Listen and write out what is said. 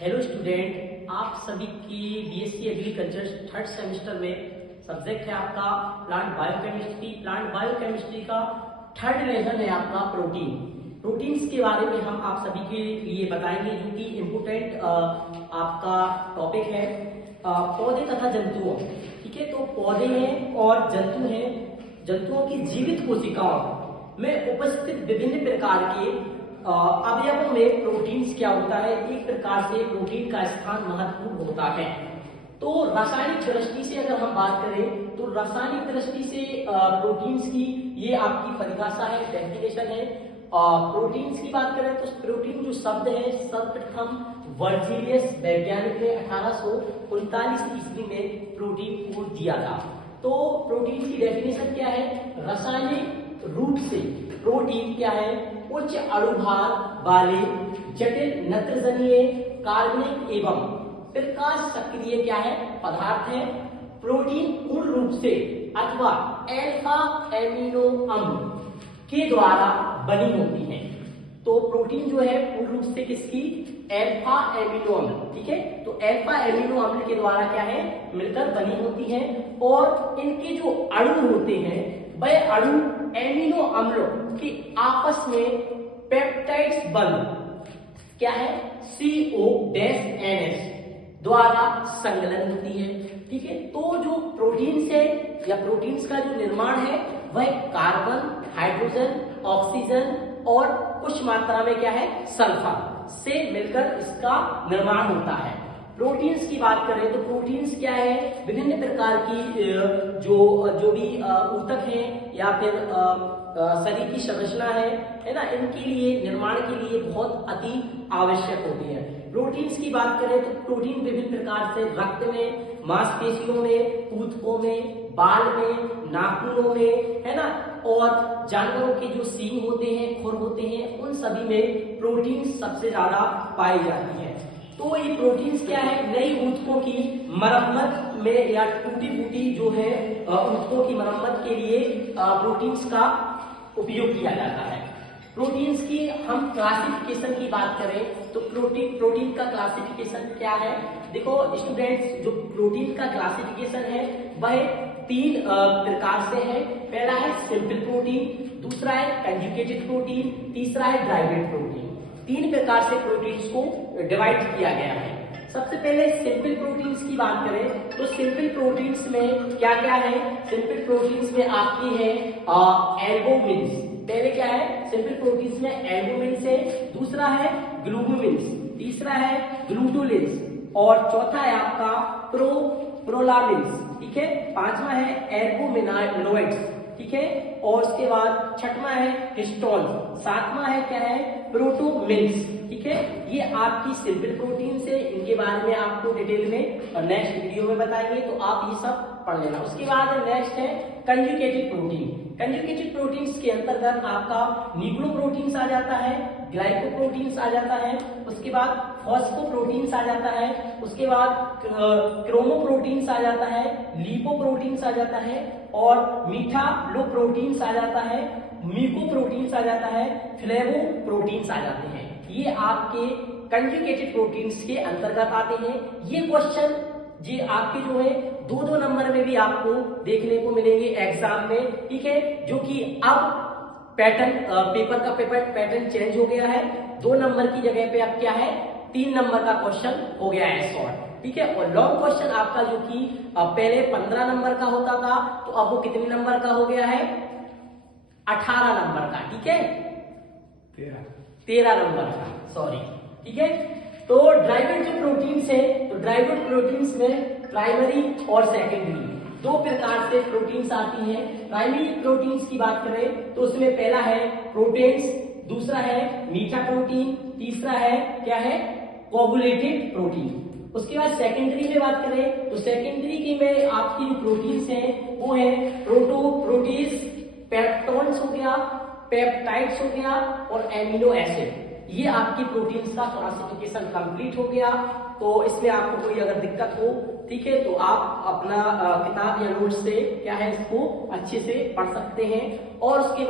Hello student, आप सभी की बीएससी एग्रीकल्चर थर्ड सेमेस्टर में सब्जेक्ट है आपका प्लांट बायोकेमिस्ट्री। प्लांट बायोकेमिस्ट्री का थर्ड लेसन है आपका प्रोटीन। प्रोटीन्स के बारे में हम आप सभी के लिए बताएंगे, जो कि इम्पोर्टेंट आपका टॉपिक है पौधे तथा जंतुओं। ठीक है, तो पौधे हैं और जंतु हैं। जंतुओं की जीवित कोशिकाओं में उपस्थित विभिन्न प्रकार के अवयवों में प्रोटीन्स क्या होता है। एक प्रकार से प्रोटीन का स्थान महत्वपूर्ण होता है। तो रासायनिक दृष्टि से अगर हम बात करें तो रासायनिक दृष्टि से प्रोटीन्स की ये आपकी परिभाषा है, डेफिनेशन है। प्रोटीन्स की बात करें तो प्रोटीन जो शब्द है सर्वप्रथम वर्जीनियस वैज्ञानिक ने 1839 ईस्वी में प्रोटीन को दिया था। तो प्रोटीन की डेफिनेशन क्या है? रासायनिक रूप से प्रोटीन क्या है? उच्च अणुभार वाले जटिल नत्रजनीय कार्बनिक एवं प्रकाश सक्रिय क्या है पदार्थ है। प्रोटीन पूर्ण रूप से अथवा अल्फा एमिनो अम्ल के द्वारा बनी होती है। तो प्रोटीन जो है पूर्ण रूप से किसकी? अल्फा एमिनो अम्ल। ठीक है, तो अल्फा एमिनो अम्ल के द्वारा क्या है मिलकर बनी होती है। और इनके जो अणु होते हैं वह अणु एमिनो अम्लों की आपस में पेप्टाइड्स बंध क्या है CONS द्वारा संलग्न होती है। ठीक है, तो जो प्रोटीन्स है या प्रोटीन्स का जो निर्माण है वह कार्बन, हाइड्रोजन, ऑक्सीजन और कुछ मात्रा में क्या है सल्फर से मिलकर इसका निर्माण होता है। प्रोटीन्स की बात करें तो प्रोटीन्स क्या है? विभिन्न प्रकार की जो भी ऊतक है या फिर शरीर की संरचना है ना, इनके लिए निर्माण के लिए बहुत अति आवश्यक होती है। प्रोटीन्स की बात करें तो प्रोटीन विभिन्न प्रकार से रक्त में, मांसपेशियों में, ऊतकों में, बाल में, नाखूनों में, है ना, और जानवरों के जो सींग होते हैं, खुर होते हैं, उन सभी में प्रोटीन सबसे ज्यादा पाई जाती है। तो ये प्रोटीन्स क्या है? नई ऊतकों की मरम्मत में या टूटी फूटी जो है ऊतकों की मरम्मत के लिए प्रोटीन्स का उपयोग किया जाता है। प्रोटीन्स की हम क्लासिफिकेशन की बात करें तो प्रोटीन का क्लासिफिकेशन क्या है? देखो स्टूडेंट्स, जो प्रोटीन का क्लासिफिकेशन है वह तीन प्रकार से है। पहला है सिंपल प्रोटीन, दूसरा है कंजुगेटेड प्रोटीन, तीसरा है ड्राइवेड प्रोटीन। तीन प्रकार से प्रोटीन्स को डिवाइड किया गया है। सबसे पहले सिंपल प्रोटीन्स की बात करें तो सिंपल प्रोटीन्स में क्या क्या है? सिंपल प्रोटीन्स में आपकी है एल्बुमिन्स। पहले क्या है? सिंपल प्रोटीन्स में एल्बुमिन्स है, दूसरा है ग्लूटामिन्स, तीसरा है ग्लूटोलिन्स और चौथा है आपका प्रोलामिन्स। ठीक है, पांचवा है एल्बुमिनोइड्स। ठीक है, और उसके बाद छठवां है हिस्टोन, सातवां है क्या है प्रोटोमिन्स। ठीक है, ये आपकी सिंपल प्रोटीन से, इनके बारे में आपको डिटेल में नेक्स्ट वीडियो में बताएंगे, तो आप ये सब पढ़ लेना। उसके बाद नेक्स्ट है कंजुगेटेड प्रोटीन। कंजुगेटेड प्रोटीन्स के अंतर्गत आपका न्यूक्लियोप्रोटीन्स आ जाता है, ग्लाइकोप्रोटीन्स आ जाता है, उसके बाद फॉस्फोप्रोटीन्स आ जाता है, उसके बाद क्रोमोप्रोटीन्स आ जाता है, लिपोप्रोटीन्स आ जाता है और मीठालोप्रोटीन्स आ जाता है, म्यूकोप्रोटीन्स आ जाता है, फ्लेवोप्रोटीन्स आ जाते हैं। ये आपके कंजुगेटेड प्रोटीन्स के अंतर्गत आते हैं। ये क्वेश्चन जी आपके जो है दो नंबर में भी आपको देखने को मिलेंगे एग्जाम में। ठीक है, जो कि अब पैटर्न पेपर का पैटर्न चेंज हो गया है। 2 नंबर की जगह पे अब क्या है 3 नंबर का क्वेश्चन हो गया है शॉर्ट। ठीक है, और लॉन्ग क्वेश्चन आपका जो कि पहले 15 नंबर का होता था तो अब वो कितने नंबर का हो गया है 18 नंबर का। ठीक है, 13 नंबर का, सॉरी। ठीक है, तो ड्राइवेड जो प्रोटीन्स है तो ड्राइवेड प्रोटीन्स में प्राइमरी और सेकेंडरी 2 प्रकार से प्रोटीन्स आती हैं। प्राइमरी प्रोटीन्स की बात करें तो उसमें पहला है प्रोटीन्स, दूसरा है मीठा प्रोटीन, तीसरा है क्या है कोगुलेटेड प्रोटीन। उसके बाद सेकेंडरी में बात करें तो सेकेंडरी की में आपकी जो प्रोटीन्स हैं वो है प्रोटीज, पेप्टोन्स हो गया, पेप्टाइड्स हो गया और एमिनो एसिड। ये आपकी प्रोटीन्स का क्लासिफिकेशन कंप्लीट हो गया। तो इसमें आपको कोई अगर दिक्कत हो, ठीक है, तो आप अपना किताब या नोट से क्या है इसको अच्छे से पढ़ सकते हैं। और उसके